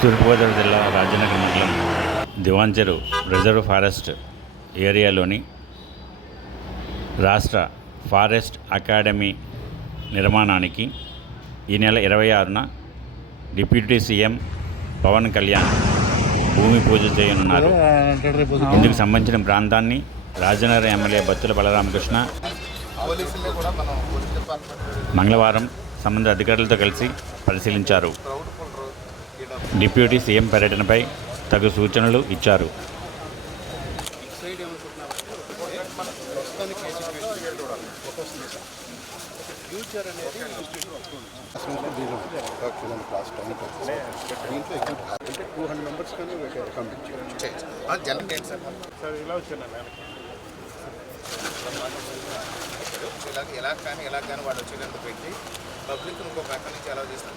తూర్పుగోదావరి జిల్లా రాజనగరం మండలం Divancheru reserve forest ఏరియాలోని రాష్ట్ర ఫారెస్ట్ అకాడమీ నిర్మాణానికి ఈ నెల 26న డిప్యూటీ సీఎం పవన్ కళ్యాణ్ భూమి పూజ చేయనున్నారు. ఇందుకు సంబంధించిన ప్రాంతాన్ని రాజనగరం ఎమ్మెల్యే బత్తుల బలరామకృష్ణ మంగళవారం సంబంధిత అధికారులతో కలిసి పరిశీలించారు. డిప్యూటీ సీఎం పర్యటనపై తగు సూచనలు ఇచ్చారు. ఎలా కానీ వాళ్ళు వచ్చేటప్పుడు పెట్టి పబ్లిక్ ఇంకో పక్క నుంచి అలౌ చేస్తాం.